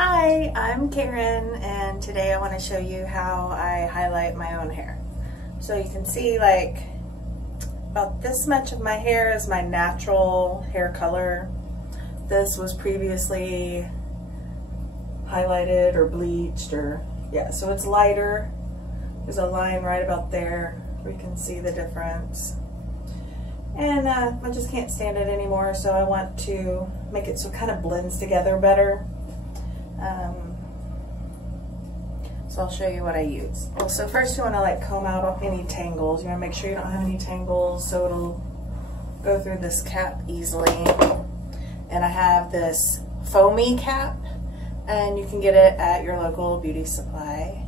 Hi, I'm Karen, and today I want to show you how I highlight my own hair. So you can see like about this much of my hair is my natural hair color. This was previously highlighted or bleached, or yeah, so it's lighter. There's a line right about there where you can see the difference. And I just can't stand it anymore, so I want to make it so it kind of blends together better. So I'll show you what I use. Well, so first you want to like comb out any tangles. You want to make sure you don't have any tangles so it'll go through this cap easily. And I have this foamy cap, and you can get it at your local beauty supply.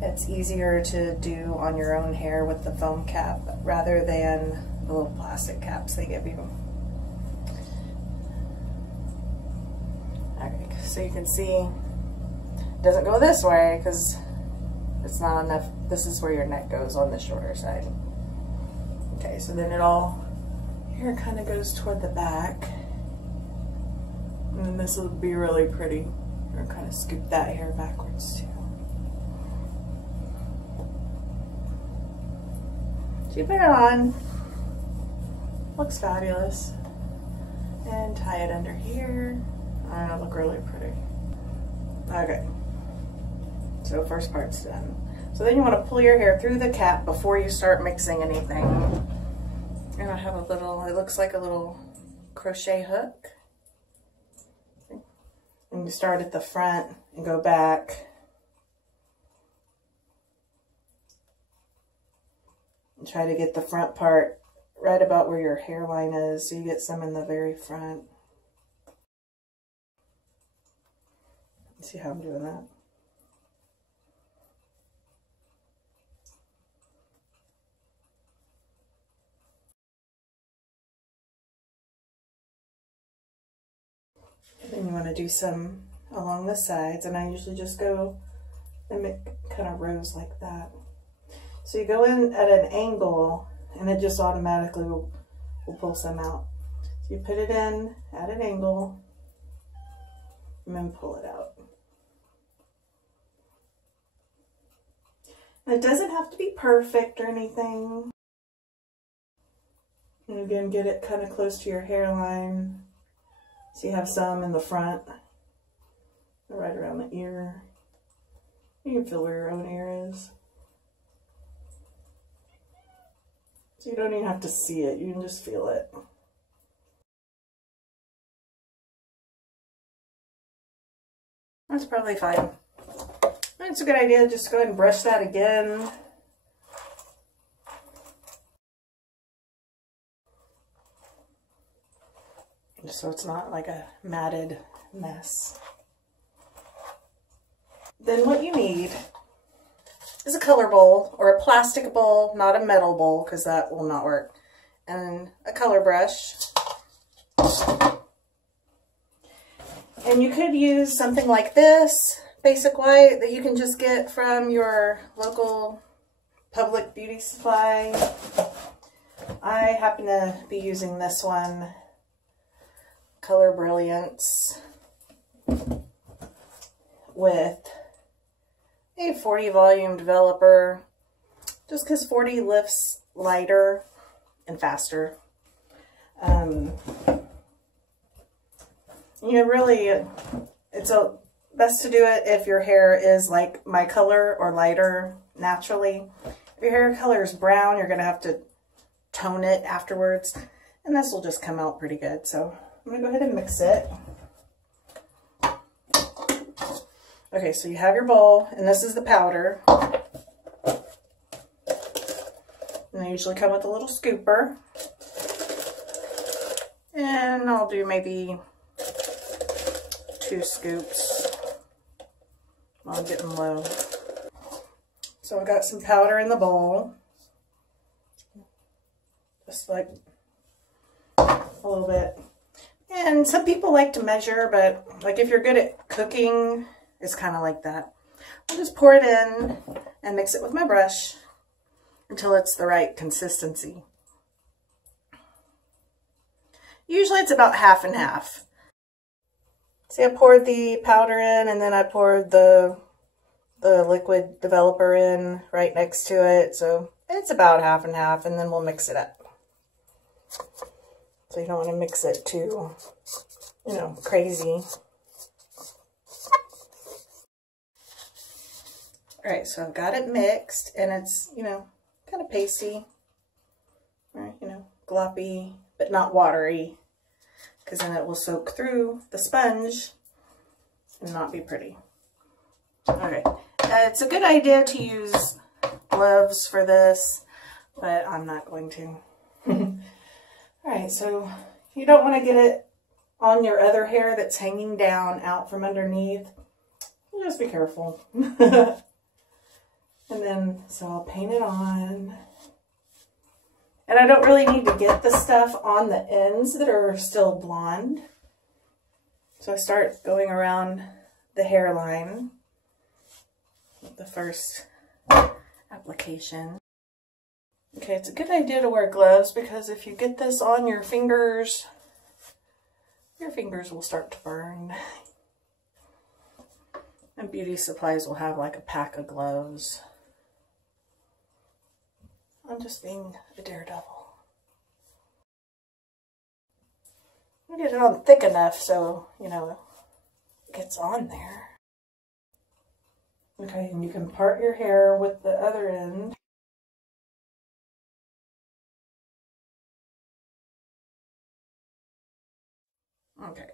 It's easier to do on your own hair with the foam cap rather than the little plastic caps they give you. Okay, so you can see it doesn't go this way because it's not enough. This is where your neck goes on the shorter side. Okay, so then hair kind of goes toward the back. And then this will be really pretty. Or kind of scoop that hair backwards too. So you put it on, looks fabulous, and tie it under here, and it'll look really pretty. Okay, so first part's done. So then you want to pull your hair through the cap before you start mixing anything. And I have a little, it looks like a little crochet hook. And you start at the front and go back. And try to get the front part right about where your hairline is, so you get some in the very front. See how I'm doing that? Then you want to do some along the sides, and I usually just go and make kind of rows like that. So you go in at an angle, and it just automatically will pull some out. So you put it in at an angle, and then pull it out. And it doesn't have to be perfect or anything. And again, get it kind of close to your hairline. So you have some in the front, right around the ear. You can feel where your own ear is. So you don't even have to see it, you can just feel it. That's probably fine. It's a good idea, just go ahead and brush that again. Just so it's not like a matted mess. Then what you need is a color bowl, or a plastic bowl, not a metal bowl, because that will not work. And a color brush. And you could use something like this, basic white, that you can just get from your local public beauty supply. I happen to be using this one, Color Brilliance, with a 40 volume developer, just because 40 lifts lighter and faster. You know, really, it's best to do it if your hair is like my color or lighter naturally. If your hair color is brown, you're going to have to tone it afterwards, and this will just come out pretty good. So I'm going to go ahead and mix it. Okay, so you have your bowl, and this is the powder. And they usually come with a little scooper. And I'll do maybe 2 scoops while I'm getting low. So I got some powder in the bowl. Just like a little bit. And some people like to measure, but like if you're good at cooking, it's kind of like that. I'll just pour it in and mix it with my brush until it's the right consistency. Usually it's about half and half. See, I poured the powder in, and then I poured the liquid developer in right next to it. So it's about half and half, and then we'll mix it up. So you don't want to mix it too, you know, crazy. All right, so I've got it mixed, and it's, you know, kind of pasty, or, you know, gloppy, but not watery, because then it will soak through the sponge and not be pretty. All right, it's a good idea to use gloves for this, but I'm not going to. All right, so you don't want to get it on your other hair that's hanging down out from underneath. Just be careful. And then, so I'll paint it on. And I don't really need to get the stuff on the ends that are still blonde. So I start going around the hairline with the first application. Okay, it's a good idea to wear gloves because if you get this on your fingers will start to burn. And beauty supplies will have like a pack of gloves. I'm just being a daredevil. I get it on thick enough so, you know, it gets on there. Okay, and you can part your hair with the other end. Okay,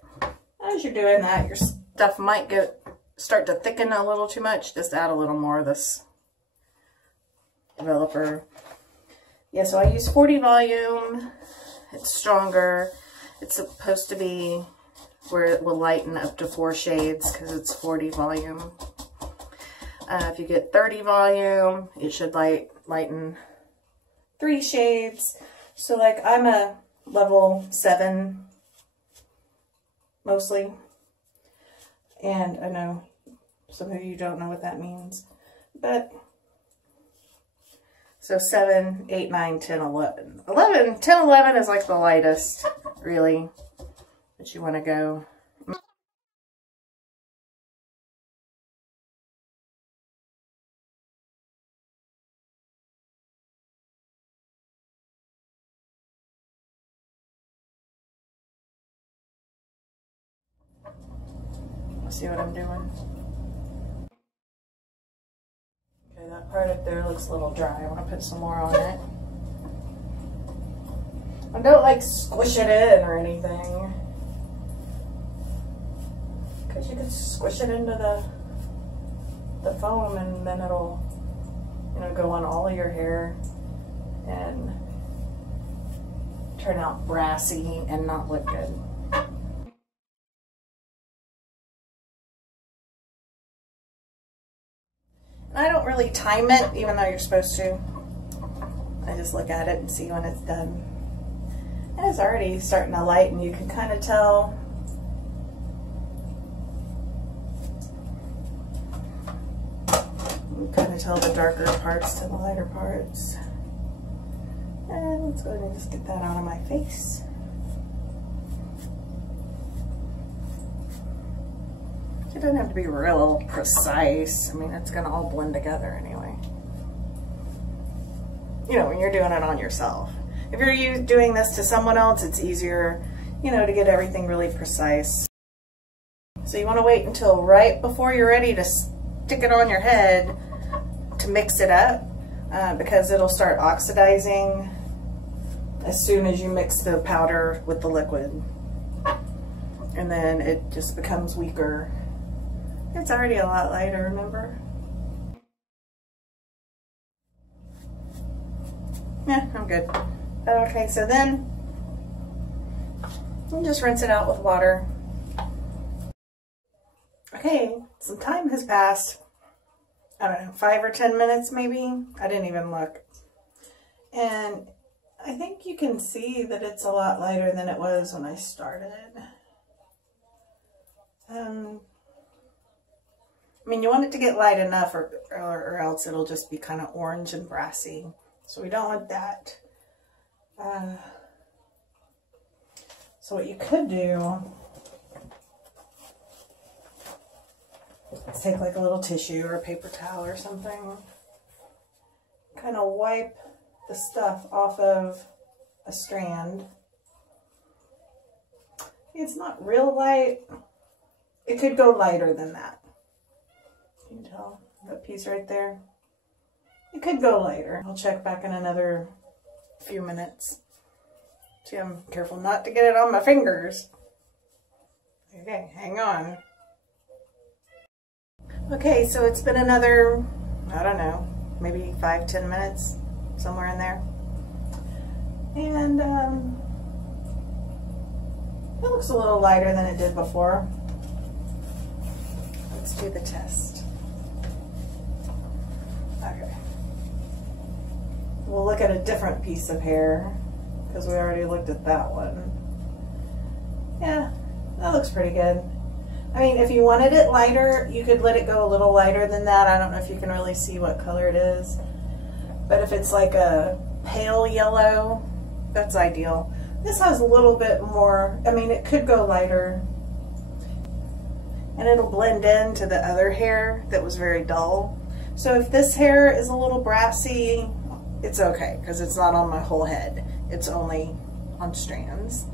as you're doing that, your stuff might start to thicken a little too much. Just add a little more of this developer. Yeah, so I use 40 volume. It's stronger. It's supposed to be where it will lighten up to 4 shades because it's 40 volume. If you get 30 volume, it should lighten 3 shades. So like I'm a level 7 mostly. And I know some of you don't know what that means, but so 7, 8, 9, 10, 11. 10, 11 is like the lightest, really, that you want to go. See what I'm doing? Okay, that part up there looks a little dry. I want to put some more on it. I don't like squish it in or anything, because you can squish it into the foam and then it'll, you know, go on all of your hair and turn out brassy and not look good. I don't really time it, even though you're supposed to. I just look at it and see when it's done. And it's already starting to lighten. You can kind of tell. You can kind of tell the darker parts to the lighter parts. And let's go ahead and just get that out of my face. It doesn't have to be real precise. I mean, it's going to all blend together anyway. You know, when you're doing it on yourself. If you're doing this to someone else, it's easier, you know, to get everything really precise. So you want to wait until right before you're ready to stick it on your head to mix it up, because it'll start oxidizing as soon as you mix the powder with the liquid. And then it just becomes weaker. It's already a lot lighter, remember? Yeah, I'm good. Okay, so then you just rinse it out with water. Okay, some time has passed. I don't know, 5 or 10 minutes maybe? I didn't even look. And I think you can see that it's a lot lighter than it was when I started. I mean, you want it to get light enough or else it'll just be kind of orange and brassy. So we don't want that. So what you could do Let's take like a little tissue or a paper towel or something. Kind of wipe the stuff off of a strand. It's not real light. It could go lighter than that. Can you tell that piece right there? It could go lighter. I'll check back in another few minutes. See, I'm careful not to get it on my fingers. Okay, hang on. Okay, so it's been another, I don't know, maybe 5-10 minutes, somewhere in there. And it looks a little lighter than it did before. Let's do the test. Okay. We'll look at a different piece of hair because we already looked at that one. Yeah, that looks pretty good. I mean, if you wanted it lighter, you could let it go a little lighter than that. I don't know if you can really see what color it is. But if it's like a pale yellow, that's ideal. This has a little bit more, I mean, it could go lighter. And it'll blend into the other hair that was very dull. So if this hair is a little brassy, it's okay, because it's not on my whole head. It's only on strands.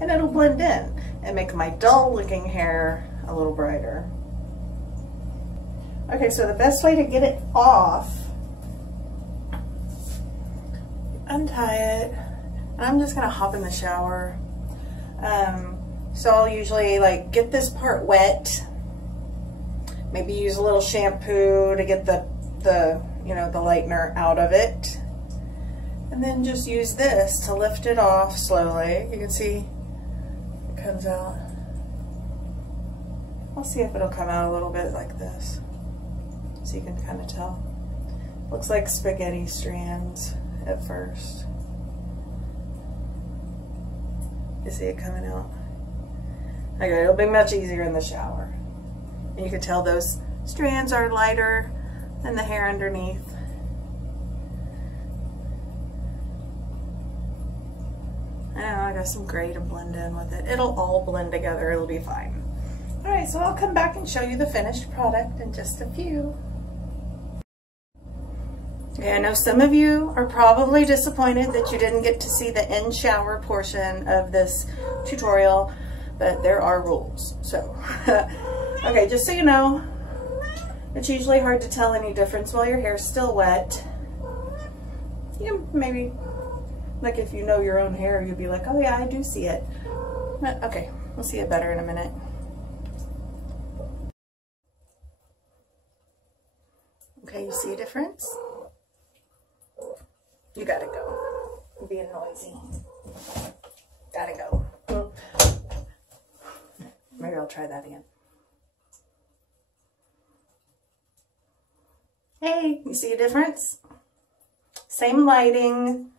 And it'll blend in and make my dull looking hair a little brighter. Okay, so the best way to get it off, untie it, and I'm just gonna hop in the shower. So I'll usually like get this part wet, maybe use a little shampoo to get the lightener out of it, and then just use this to lift it off slowly. You can see it comes out. I'll see if it'll come out a little bit like this, so you can kind of tell. Looks like spaghetti strands at first. You see it coming out? Okay, it'll be much easier in the shower. And you can tell those strands are lighter than the hair underneath. I know, I got some gray to blend in with it. It'll all blend together, it'll be fine. All right, so I'll come back and show you the finished product in just a few. Okay, I know some of you are probably disappointed that you didn't get to see the in-shower portion of this tutorial, but there are rules. So, okay, just so you know, it's usually hard to tell any difference while your hair's still wet. You maybe, like if you know your own hair, you'd be like, oh yeah, I do see it. But, okay, we'll see it better in a minute. Okay, you see a difference? You gotta go. You're being noisy. Gotta go. Maybe I'll try that again. Hey, you see a difference? Same lighting.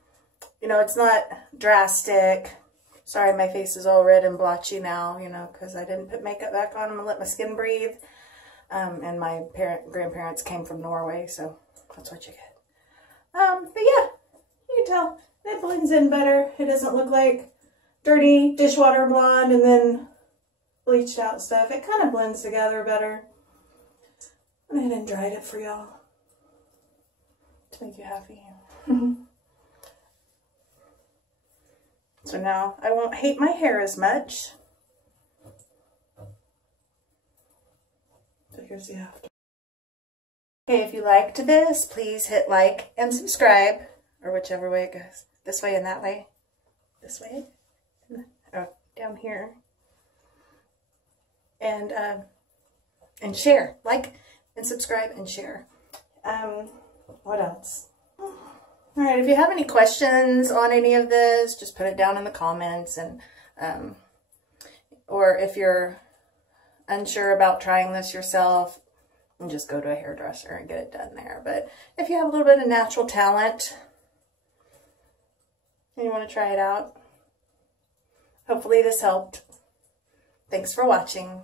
You know, it's not drastic. Sorry, my face is all red and blotchy now, you know, because I didn't put makeup back on and let my skin breathe. And my grandparents came from Norway, so that's what you get. But yeah, you can tell it blends in better. It doesn't look like dirty dishwater blonde and then bleached out stuff. It kind of blends together better. I went ahead and dried it for y'all to make you happy. So now I won't hate my hair as much. So here's the after. Okay, if you liked this, please hit like and subscribe, or whichever way it goes. This way and that way. This way. Oh, down here. And share. Like and subscribe and share. What else? All right, if you have any questions on any of this, just put it down in the comments, and or if you're unsure about trying this yourself, and just go to a hairdresser and get it done there. But if you have a little bit of natural talent and you want to try it out, hopefully this helped. Thanks for watching.